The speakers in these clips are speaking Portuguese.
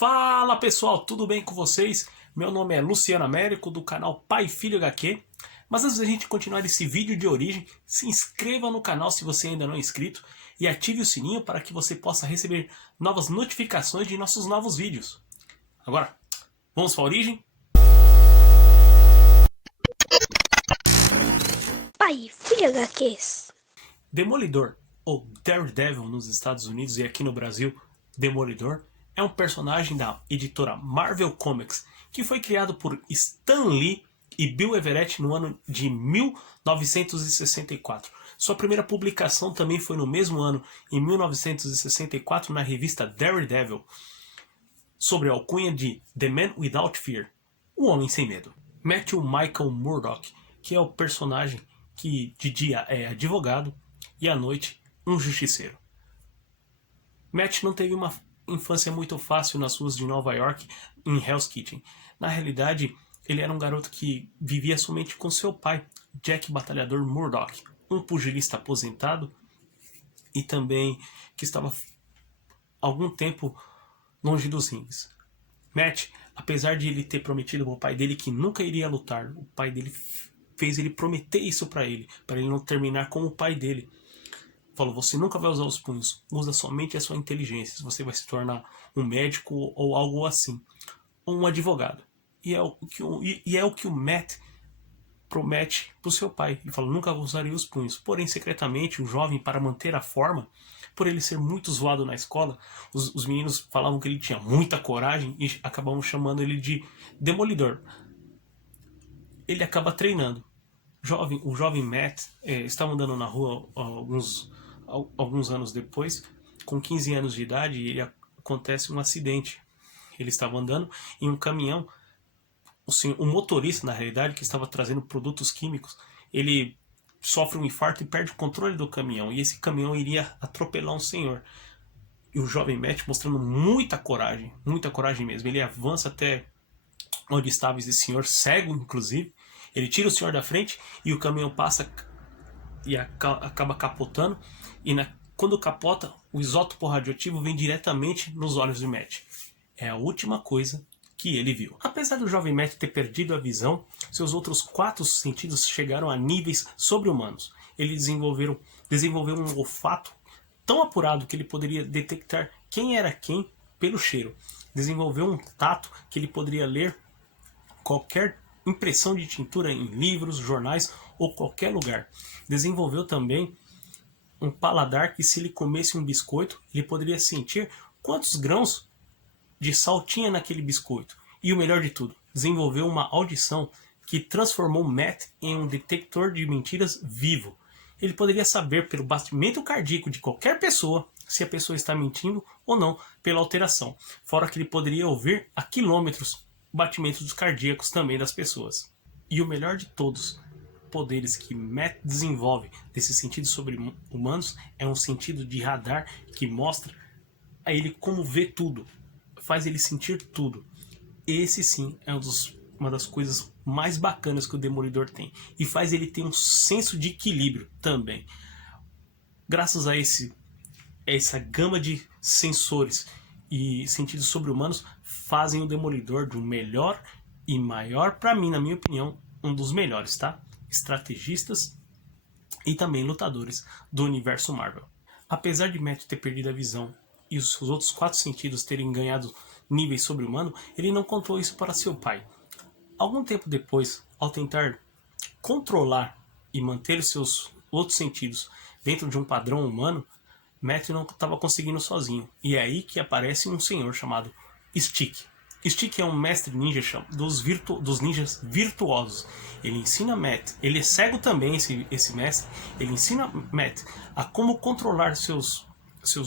Fala pessoal, tudo bem com vocês? Meu nome é Luciano Américo do canal Pai e Filho HQ. Mas antes da gente continuar esse vídeo de origem, se inscreva no canal se você ainda não é inscrito e ative o sininho para que você possa receber novas notificações de nossos novos vídeos. Agora, vamos para a origem? Pai e Filho HQs. Demolidor, ou Daredevil nos Estados Unidos e aqui no Brasil, Demolidor, é um personagem da editora Marvel Comics que foi criado por Stan Lee e Bill Everett no ano de 1964. Sua primeira publicação também foi no mesmo ano, em 1964, na revista Daredevil, sobre a alcunha de The Man Without Fear, o Homem Sem Medo. Matthew Michael Murdock, que é o personagem que de dia é advogado e à noite um justiceiro. Matt não teve uma infância muito fácil nas ruas de Nova York, em Hell's Kitchen. Na realidade, ele era um garoto que vivia somente com seu pai, Jack Batalhador Murdock, um pugilista aposentado e também que estava há algum tempo longe dos rings. Matt, apesar de ele ter prometido ao pai dele que nunca iria lutar, o pai dele fez ele prometer isso para ele não terminar como o pai dele. Falou, você nunca vai usar os punhos, usa somente a sua inteligência, você vai se tornar um médico ou algo assim, ou um advogado. E é o que o Matt promete para o seu pai. Ele falou, nunca usaria os punhos. Porém, secretamente, o jovem, para manter a forma, por ele ser muito zoado na escola, os meninos falavam que ele tinha muita coragem e acabavam chamando ele de Demolidor. Ele acaba treinando. O jovem Matt estava andando na rua alguns anos depois, com 15 anos de idade, e acontece um acidente. Ele estava andando em um caminhão, o motorista, na realidade, que estava trazendo produtos químicos, ele sofre um infarto e perde o controle do caminhão, e esse caminhão iria atropelar um senhor. E o jovem Matt, mostrando muita coragem mesmo, ele avança até onde estava esse senhor, cego inclusive, ele tira o senhor da frente e o caminhão passa e acaba capotando. E quando capota, o isótopo radioativo vem diretamente nos olhos de Matt. É a última coisa que ele viu. Apesar do jovem Matt ter perdido a visão, seus outros 4 sentidos chegaram a níveis sobre-humanos. Ele desenvolveu um olfato tão apurado que ele poderia detectar quem era quem pelo cheiro. Desenvolveu um tato que ele poderia ler qualquer impressão de tintura em livros, jornais ou qualquer lugar. Desenvolveu também um paladar que, se ele comesse um biscoito, ele poderia sentir quantos grãos de sal tinha naquele biscoito. E o melhor de tudo, desenvolveu uma audição que transformou Matt em um detector de mentiras vivo. Ele poderia saber pelo batimento cardíaco de qualquer pessoa se a pessoa está mentindo ou não pela alteração. Fora que ele poderia ouvir a quilômetros batimentos cardíacos também das pessoas. E o melhor de todos, poderes que Matt desenvolve desses sentidos sobre-humanos é um sentido de radar que mostra a ele como ver tudo, faz ele sentir tudo. Esse sim é uma das coisas mais bacanas que o Demolidor tem, e faz ele ter um senso de equilíbrio também. Graças a essa gama de sensores e sentidos sobre-humanos, fazem o Demolidor de um melhor e maior, para mim, na minha opinião, um dos melhores, tá? Estrategistas e também lutadores do universo Marvel. Apesar de Matt ter perdido a visão e os seus outros 4 sentidos terem ganhado níveis sobre-humano, ele não contou isso para seu pai. Algum tempo depois, ao tentar controlar e manter os seus outros sentidos dentro de um padrão humano, Matt não estava conseguindo sozinho. E é aí que aparece um senhor chamado Stick. Stick é um mestre ninja dos ninjas virtuosos. Ele ensina Matt, ele é cego também, esse mestre, ele ensina Matt a como controlar seus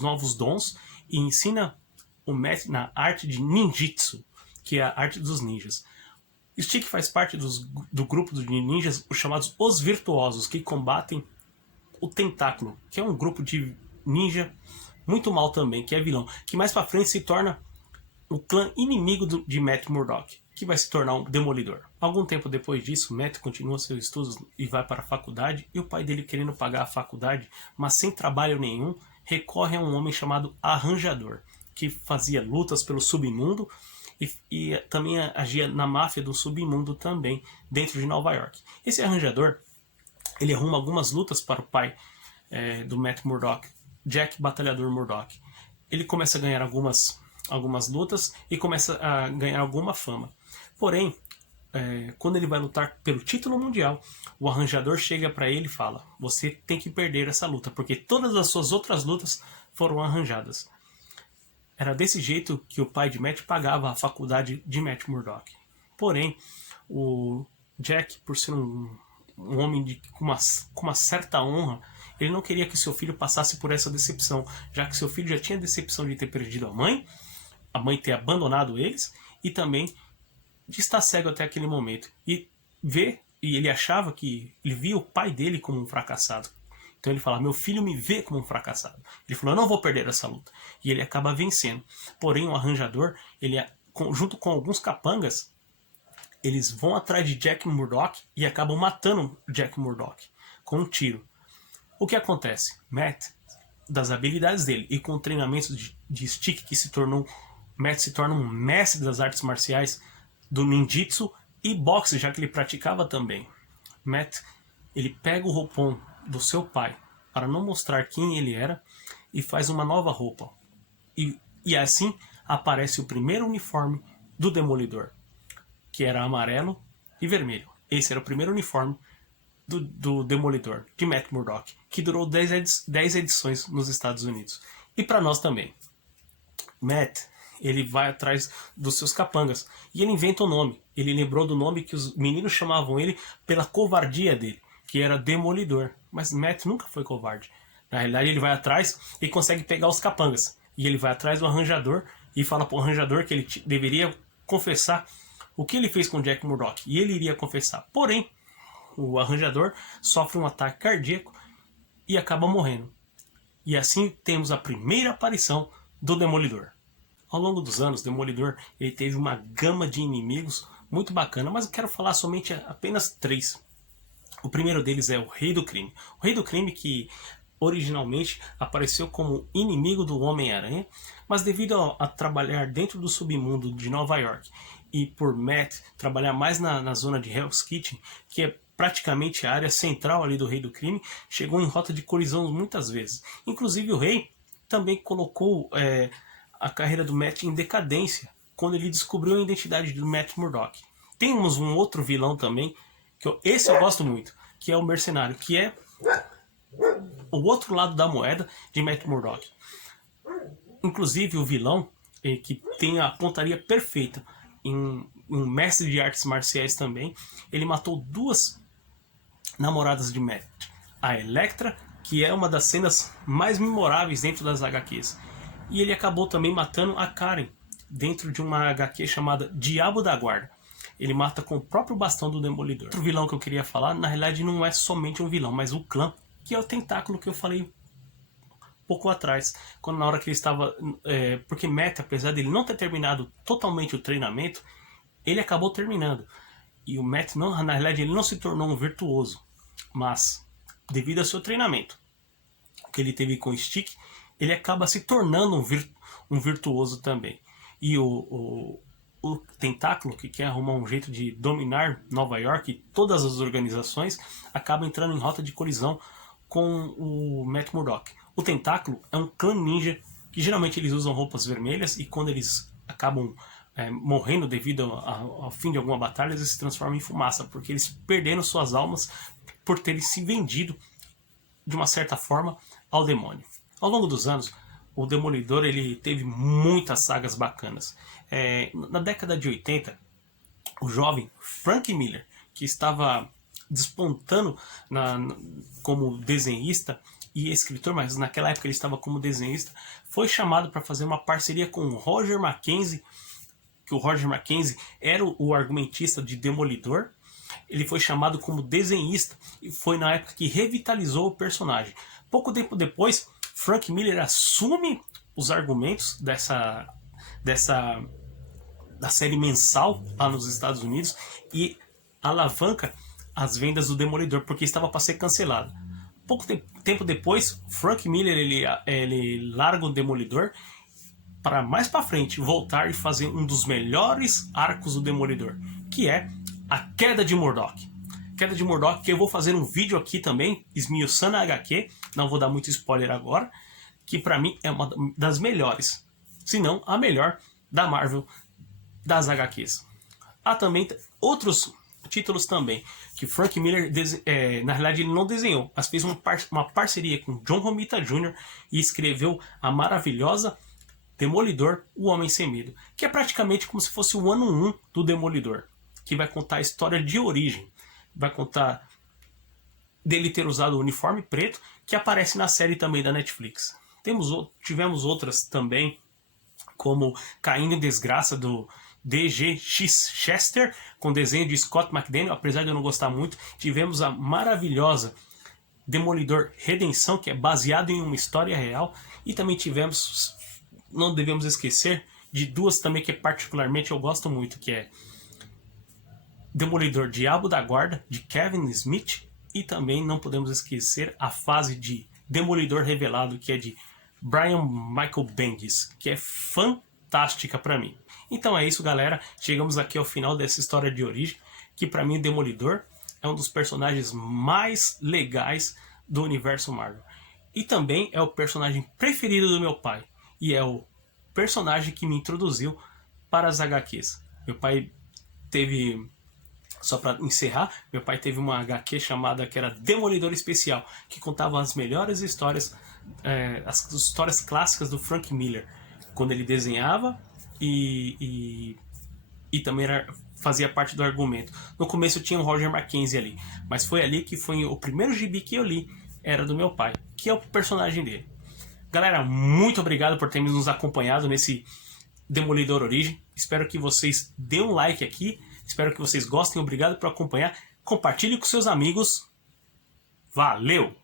novos dons e ensina o Matt na arte de ninjitsu, que é a arte dos ninjas. Stick faz parte do grupo de ninjas, os chamados Os Virtuosos, que combatem o Tentáculo, que é um grupo de ninja muito mal também, que é vilão, que mais pra frente se torna o clã inimigo de Matt Murdock, que vai se tornar um Demolidor. Algum tempo depois disso, Matt continua seus estudos e vai para a faculdade, e o pai dele, querendo pagar a faculdade, mas sem trabalho nenhum, recorre a um homem chamado Arranjador, que fazia lutas pelo submundo e também agia na máfia do submundo também dentro de Nova York. Esse arranjador, ele arruma algumas lutas para o pai do Matt Murdock, Jack Batalhador Murdock. Ele começa a ganhar algumas lutas e começa a ganhar alguma fama. Porém, quando ele vai lutar pelo título mundial, o arranjador chega para ele e fala: você tem que perder essa luta, porque todas as suas outras lutas foram arranjadas. Era desse jeito que o pai de Matt pagava a faculdade de Matt Murdock. Porém, o Jack, por ser um homem com uma certa honra, ele não queria que seu filho passasse por essa decepção, já que seu filho já tinha decepção de ter perdido a mãe ter abandonado eles, e também de estar cego até aquele momento. E ele achava que ele via o pai dele como um fracassado. Então ele fala: meu filho me vê como um fracassado. Ele falou: eu não vou perder essa luta. E ele acaba vencendo. Porém, o arranjador, junto com alguns capangas, eles vão atrás de Jack Murdock e acabam matando Jack Murdock com um tiro. O que acontece? Matt, das habilidades dele e com o treinamento de stick Matt se torna um mestre das artes marciais, do ninjitsu e boxe, já que ele praticava também. Matt, ele pega o roupão do seu pai para não mostrar quem ele era e faz uma nova roupa. E assim aparece o primeiro uniforme do Demolidor, que era amarelo e vermelho. Esse era o primeiro uniforme do Demolidor, de Matt Murdock, que durou 10 edições nos Estados Unidos. E para nós também. Matt, ele vai atrás dos seus capangas e ele inventa um nome. Ele lembrou do nome que os meninos chamavam ele pela covardia dele, que era Demolidor. Mas Matt nunca foi covarde. Na realidade, ele vai atrás e consegue pegar os capangas. E ele vai atrás do arranjador e fala pro arranjador que ele deveria confessar o que ele fez com Jack Murdock. E ele iria confessar. Porém, o arranjador sofre um ataque cardíaco e acaba morrendo. E assim temos a primeira aparição do Demolidor. Ao longo dos anos, o Demolidor ele teve uma gama de inimigos muito bacana, mas eu quero falar somente apenas 3. O primeiro deles é o Rei do Crime. O Rei do Crime, que originalmente apareceu como inimigo do Homem-Aranha, mas devido a trabalhar dentro do submundo de Nova York e por Matt trabalhar mais na zona de Hell's Kitchen, que é praticamente a área central ali do Rei do Crime, chegou em rota de colisão muitas vezes. Inclusive o Rei também colocou a carreira do Matt em decadência quando ele descobriu a identidade do Matt Murdock. Temos um outro vilão também, esse eu gosto muito, que é o Mercenário, que é o outro lado da moeda de Matt Murdock. Inclusive o vilão, que tem a pontaria perfeita em um mestre de artes marciais também, ele matou 2 namoradas de Matt. A Elektra, que é uma das cenas mais memoráveis dentro das HQs. E ele acabou também matando a Karen, dentro de uma HQ chamada Diabo da Guarda. Ele mata com o próprio bastão do Demolidor. Outro vilão que eu queria falar, na realidade não é somente um vilão, mas o clã, que é o tentáculo que eu falei pouco atrás, quando na hora que ele estava... porque Matt, apesar dele não ter terminado totalmente o treinamento, ele acabou terminando. E o Matt, na realidade, ele não se tornou um virtuoso, mas devido ao seu treinamento que ele teve com o Stick, ele acaba se tornando um virtuoso também. E o Tentáculo, que quer arrumar um jeito de dominar Nova York e todas as organizações, acaba entrando em rota de colisão com o Matt Murdock. O Tentáculo é um clã ninja que geralmente eles usam roupas vermelhas e quando eles acabam morrendo devido ao fim de alguma batalha, eles se transformam em fumaça, porque eles perderam suas almas por terem se vendido de uma certa forma ao demônio. Ao longo dos anos, o Demolidor ele teve muitas sagas bacanas. Na década de 80, o jovem Frank Miller, que estava despontando como desenhista e escritor, mas naquela época ele estava como desenhista, foi chamado para fazer uma parceria com o Roger Mackenzie, que o Roger Mackenzie era o argumentista de Demolidor. Ele foi chamado como desenhista e foi na época que revitalizou o personagem. Pouco tempo depois, Frank Miller assume os argumentos da série mensal lá nos Estados Unidos e alavanca as vendas do Demolidor, porque estava para ser cancelado. Pouco tempo depois, Frank Miller ele larga o Demolidor para mais para frente voltar e fazer um dos melhores arcos do Demolidor, que é a Queda de Murdock. Queda de Murdock, que eu vou fazer um vídeo aqui também, esmiuçando a HQ, não vou dar muito spoiler agora, que para mim é uma das melhores, se não a melhor da Marvel das HQs. Há também outros títulos também, que Frank Miller, na realidade ele não desenhou, mas fez uma parceria com John Romita Jr. e escreveu a maravilhosa Demolidor, o Homem Sem Medo, que é praticamente como se fosse o ano 1 do Demolidor, que vai contar a história de origem, vai contar dele ter usado o uniforme preto, que aparece na série também da Netflix. Tivemos outras também, como Caindo em Desgraça, do D.G.X. Chester, com desenho de Scott McDaniel, apesar de eu não gostar muito. Tivemos a maravilhosa Demolidor Redenção, que é baseado em uma história real. E também tivemos, não devemos esquecer, de duas também que particularmente eu gosto muito, que é Demolidor Diabo da Guarda, de Kevin Smith. E também não podemos esquecer a fase de Demolidor Revelado, que é de Brian Michael Bendis, que é fantástica para mim. Então é isso, galera. Chegamos aqui ao final dessa história de origem, que para mim Demolidor é um dos personagens mais legais do universo Marvel. E também é o personagem preferido do meu pai. E é o personagem que me introduziu para as HQs. Meu pai teve... Só para encerrar, meu pai teve uma HQ chamada que era Demolidor Especial, que contava as melhores histórias, as histórias clássicas do Frank Miller, quando ele desenhava e também fazia parte do argumento. No começo tinha o Roger Mackenzie ali, mas foi ali que foi o primeiro gibi que eu li, era do meu pai, que é o personagem dele. Galera, muito obrigado por terem nos acompanhado nesse Demolidor Origem. Espero que vocês dêem um like aqui. Espero que vocês gostem. Obrigado por acompanhar. Compartilhe com seus amigos. Valeu!